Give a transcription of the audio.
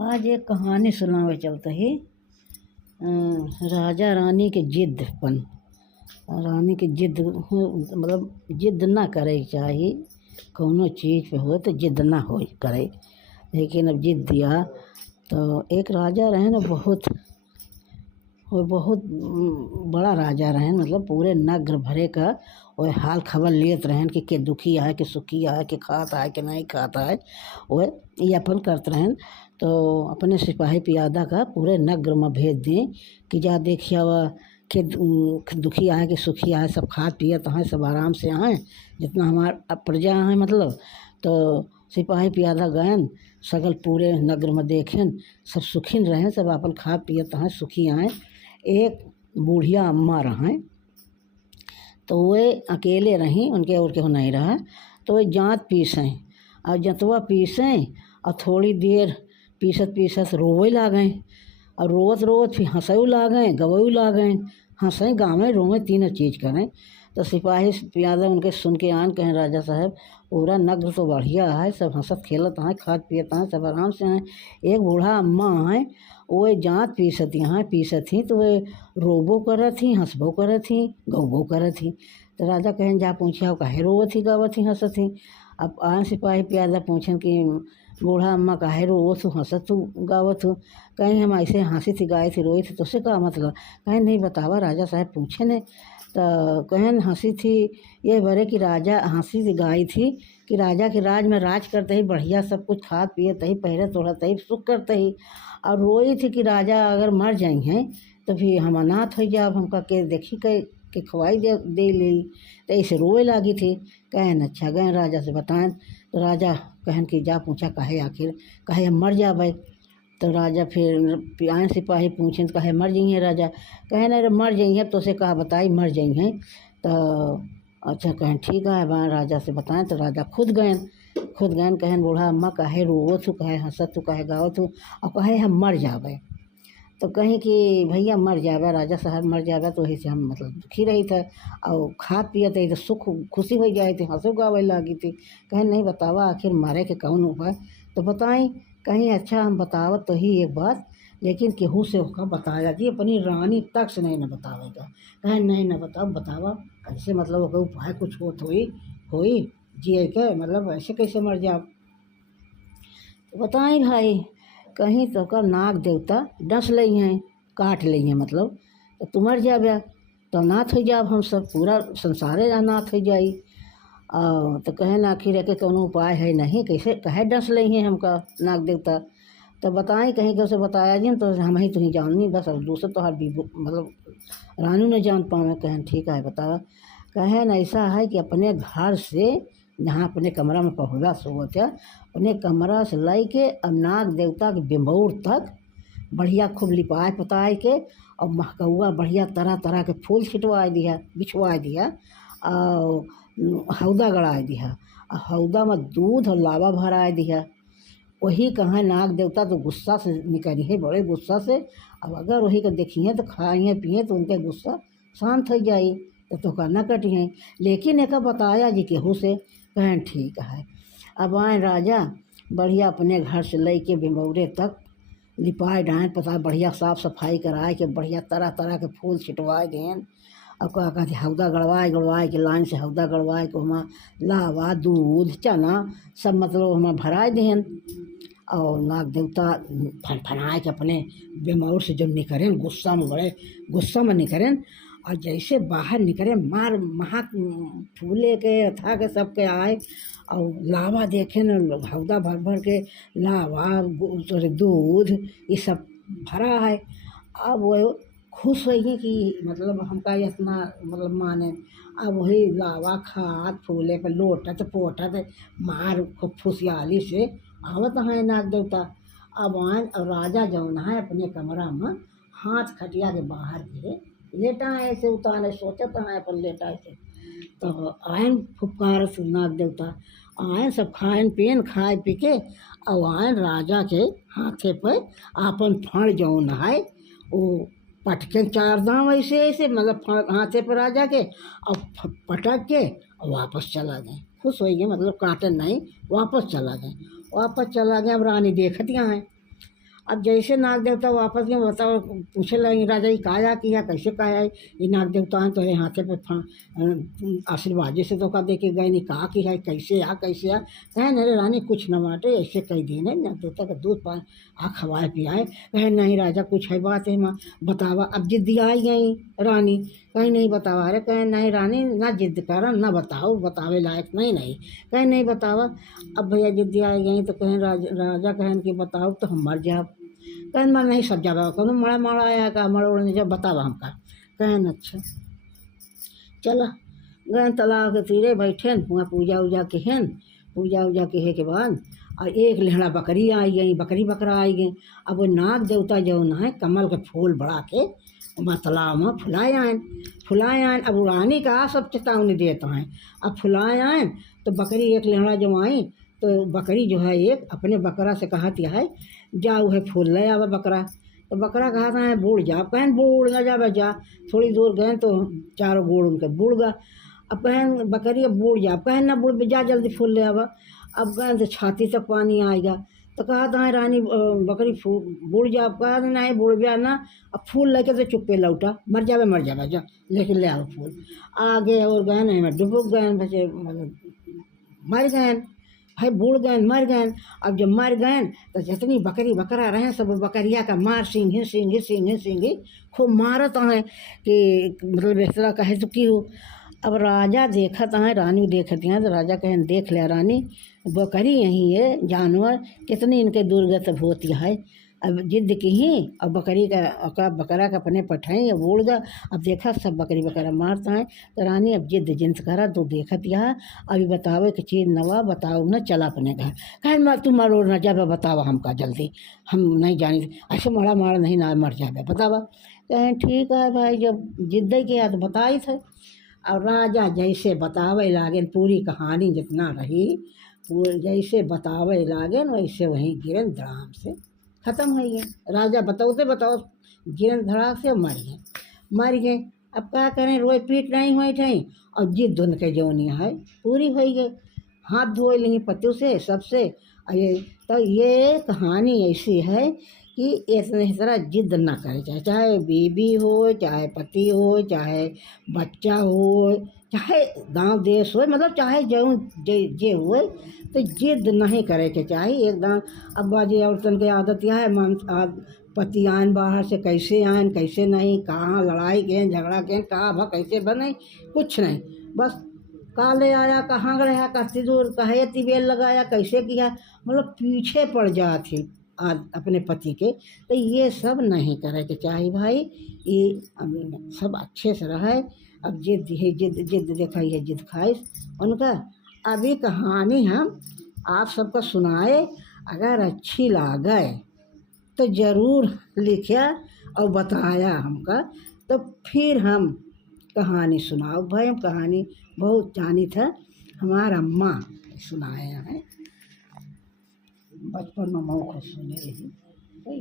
आज एक कहानी सुनावे चलते ही राजा रानी के जिद्दपन। रानी के जिद मतलब जिद ना करे चाहिए, कौनो चीज़ पे हो तो जिद ना हो करे। लेकिन अब जिद दिया तो एक राजा रहे ना, बहुत बड़ा राजा रहे, मतलब पूरे नगर भरे का वह हाल खबर लेत रहें कि दुखी है कि सुखी है कि खाता है कि नहीं खाता है, वह ये अपन करते रहें। तो अपने सिपाही पियादा का पूरे नगर में भेज दें कि जा देखिए वह कि दुखी आए कि सुखी आए, सब खा पियत हैं, सब आराम से आए, जितना हमारा प्रजा है मतलब। तो सिपाही पियादा गए सगल पूरे नगर में देखें, सब सुखी रहें, सब अपन खा पियत हैं, सुखी आए। एक बूढ़िया अम्मा रहें, तो वे अकेले रहीं, उनके और केहू नहीं रहा। तो वे जाँत पीसें और जतवा पीसें और थोड़ी देर पीसत पीसत रोवे लागें, और रोवत रोवत फिर हंसऊ लागें, गवऊ लागें, हंसें गावें रोवें, तीनों चीज़ करें। तो सिपाही पियादा उनके सुन के आन कहें, राजा साहब पूरा नगर तो बढ़िया है, सब हंसत खेलत हैं, खात पियत हैं, सब आराम से हैं। एक बूढ़ा अम्मा हैं, वो जाँत पीसत यहाँ पीसत थी, तो वे रोबो करत थी, हंसबो करत थी, गौबो करत थी। तो राजा कहें जा पूछा काहे रोवत थी, गावत थी, हंसत थी। अब आए सिपाही पियादा पूछें कि बूढ़ा अम्मा काहे रोवत हूँ, हंसत हूँ, गावत हूँ। कहीं हम ऐसे हंसी थी, गाई थी, रोई थी, तो उससे का मतलब। कहीं नहीं बतावा, राजा साहब पूछे ने। तो कहें हंसी थी ये बरे कि राजा हंसी थी गाई थी कि राजा के राज में राज करते ही बढ़िया सब कुछ खात पियत ही, पहले तोड़त ही, सुख करते ही। और रोई थी कि राजा अगर मर जाई हैं तो फिर हम अनाथ हो जाब, हमका के देखी के खवाई दे ले। तो ऐसे रोए लागी थी। कहन अच्छा गए राजा से बताएं। तो राजा कहन कि जा पूछा काहे, आखिर काहे हम मर जाबे। तो राजा फिर आए सिपाही पूछें तो काहे मर जाइए। राजा कहें अरे मर जाइए, तो उसे कहा बताई मर जाइए। तो अच्छा कहें ठीक है बा राजा से बताएं। तो राजा खुद गए कहें बूढ़ा अम्मा काहे रोवत हूँ, काहे हंसत हूँ, काहे गावत हूँ, और काहे हम मर जाबे। तो कहीं कि भैया मर जावे, राजा साहब मर जावे, तो वही से हम मतलब दुखी रही था और खा पियत तो सुख खुशी हो जाए थी, हंसो गावे लगी थी। कहीं नहीं बतावा आखिर मारे के कौन उपाय। तो बताई कहीं अच्छा हम बतावत तो ही एक बात, लेकिन केहू से होकर बताया जी, अपनी रानी तक से नहीं न बतावेगा। कहें नहीं न बतावा कैसे, मतलब ओकर उपाय कुछ होत होई जिए के, मतलब ऐसे कैसे मर जाओ। तो बताई भाई कहीं तो का नाग देवता डस लई हैं, काट लई हैं, मतलब तो तू मर जाबे तो अनाथ हो जाब, हम सब पूरा संसारे अनाथ हो जाई। तो कहें आखिर के कौनो उपाय है नहीं, कैसे कहे डस लई हैं हमका नाग देवता। तो बताएं कहीं के उसे बताया जी, तो हम ही तो ही जाननी बस, और दूसरे तो हर भी मतलब रानू न जान पावे। कहें ठीक है बतावा। कहें ऐसा है कि अपने घर से जहाँ अपने कमरा में पहुँचा सोवत है, अपने कमरा से लाई के अब नाग देवता के बिंबौर तक बढ़िया खूब लिपाए पोताए के, और महकौआ बढ़िया तरह तरह के फूल छिटवा दिया, बिछवा दिया, और हौदा गड़ा दिया, और हौदा में दूध और लावा भरा दिया। वही कहाँ नाग देवता तो गुस्सा से निकली है, बड़े गुस्सा से। अब अगर वही को देखिए तो खाइए पिए तो उनके गुस्सा शांत हो जाई, तो करना कटिए। लेकिन एक बताया जी केहू से। कहें ठीक है। अब आए राजा बढ़िया अपने घर से ले के बिंबौरे तक लिपाए डाएँ पता बढ़िया साफ सफाई कराए के, बढ़िया तरह तरह के फूल छिटवाए दें, और कहते हौदा गड़वाए के लाइन से हौदा गड़वाए के वहाँ लावा दूध चना सब मतलब वहाँ भराए दें। और नाग देवता फनफनाए के अपने बेमौर से जो निकलें, गुस्सा में बड़े गुस्सा में निकलें, और जैसे बाहर निकले मार महा फूले के था के सबके आए, और लावा देखे न हौदा भर भर के लावा दूध ये सब भरा है। अब वो खुश हुई कि मतलब हमका इतना मतलब माने। अब वही लावा खात फूले पर लोटत पोटत मार खूब खुशहाली से आवत हैं नाग देवता। अब आए और राजा जौन है अपने कमरा में हाथ खटिया के बाहर गिरे लेटा है, ऐसे उतारे सोचत है अपन लेटा ऐसे। तो आयन फुफकार से नाग देवता आयन सब खाएन पियन खाए पी के, और आयन राजा के हाथे पे आपन फण जौन है वो पटके चार दाम ऐसे ऐसे मतलब हाथे पर राजा के, और पटक के और वापस चला गए। खुश हो गए मतलब काटे नहीं, वापस चला गए। अब रानी देखती हैं। अब जैसे नाग देवता वापस में बताओ पूछे लगे राजा ये काया किया कैसे काया ये नाग देवता हैं तो ये हाथे पे आशीर्वाद से धोखा दे के गए नहीं कहा कि है कैसे आ कहे अरे रानी कुछ न बाटे ऐसे कई दिन है नाग देवता का दूध पान आ खवाए पियाए कहे नहीं राजा कुछ है बात है माँ बतावा। अब जिद्दी आई गई रानी कहीं नहीं बतावा अरे कहे नहीं रानी ना जिद कर ना बताओ बतावे लायक नहीं कहे नहीं बतावा। अब भैया जिद्दी आई गई तो कहें राजा कहें कि बताओ तो हम मर जाओ कहें मर नहीं सब जावा कहो मड़ा मड़ा आया का मर उड़ने जब बतावा हमका कहें अच्छा चला गए तालाब के तीरे बैठे वहाँ पूजा उजा के हैं पूजा उजा के के बाद और एक लेहड़ा बकरी आई गई बकरी बकरा आई गई। अब वो नाग देवता जो ना है कमल के फूल बढ़ा के वहाँ तालाब में फुलाए आए अब उड़ाने का सब चेतावनी देता है। अब फुलाए आए तो बकरी एक लेहड़ा जो आई तो बकरी जो है एक अपने बकरा से कहती है जाओ है फूल ले आवा बकरा तो बकरा कहता है बूढ़ जा कहन बूढ़ ना जा जा थोड़ी दूर गए तो चारों गोड़ उनके बूढ़ गया। अब कहन बकरी अब बूढ़ जा कहन ना बूढ़ जा जल्दी फूल ले आवा। अब गए तो छाती तक पानी आएगा तो कहता है रानी बकरी बूढ़ जा कहा नहीं बूढ़ गया ना अब फूल लेके तो चुप्पे लौटा मर जावे जा लेकिन ले आओ फूल आगे और गए नहीं डुबुक गए बचे मर गए भाई बूढ़ गए मर गए। अब जब मर गए तो जितनी बकरी बकरा रहे सब बकरिया का मार सिंघी खूब मारत हैं कि मतलब इस तरह कहे तो की हो। अब राजा देखत हैं रानी देखती हैं तो राजा कहें देख ले रानी बकरी यही है जानवर कितनी इनके दुर्गत होती है। अब जिद की ही अब बकरी का बकरा का अपने पठाई या बूढ़ गया। अब देखा सब बकरी बकरा मारता है तो रानी अब जिद करा तो देखत यहाँ अभी बतावे कि चीज़ नवा बताओ न चला अपने घर कहे तुम मरो न जाबे बतावा हमका जल्दी हम नहीं जानी ऐसे मरा मार नहीं ना मर जाबे बतावा। कहें ठीक है भाई जब जिद किया तो बताई थे। और राजा जैसे बतावे लागे पूरी कहानी जितना रही जैसे बतावे लागे वैसे वहीं गिरन धड़ाम से ख़त्म हो गए। राजा बताओ गिरन धड़ाक से मर गए। अब क्या करें रोए पीट नहीं हुई थे और जिद उनके जौनी है पूरी हो गई हाथ धोए ली पतियों से सबसे। तो ये कहानी ऐसी है कि इस तरह जिद ना करे चाहे बीबी हो चाहे पति हो चाहे बच्चा हो चाहे गांव देश हो मतलब चाहे जो जे हुए तो जिद नहीं करे के चाहिए एकदम। अब बाजी औरतन की आदत यह है पति आन बाहर से कैसे आन कैसे नहीं कहाँ लड़ाई के झगड़ा के कहाँ भा कैसे बने कुछ नहीं बस काले आया कहाँ गया कस्ती दूर कहे तिबेल लगाया कैसे किया मतलब पीछे पड़ जाती अपने पति के। तो ये सब नहीं करे के चाहिए भाई ये सब अच्छे से रहे। अब जिद दिखाई है जिद खाइश उनका। अभी कहानी हम आप सबको सुनाए अगर अच्छी लागे तो ज़रूर लिखा और बताया हमका तो फिर हम कहानी सुनाओ भाई। हम कहानी बहुत जानी था हमारा अम्मा सुनाए हैं बचपन में मौका सुने रही।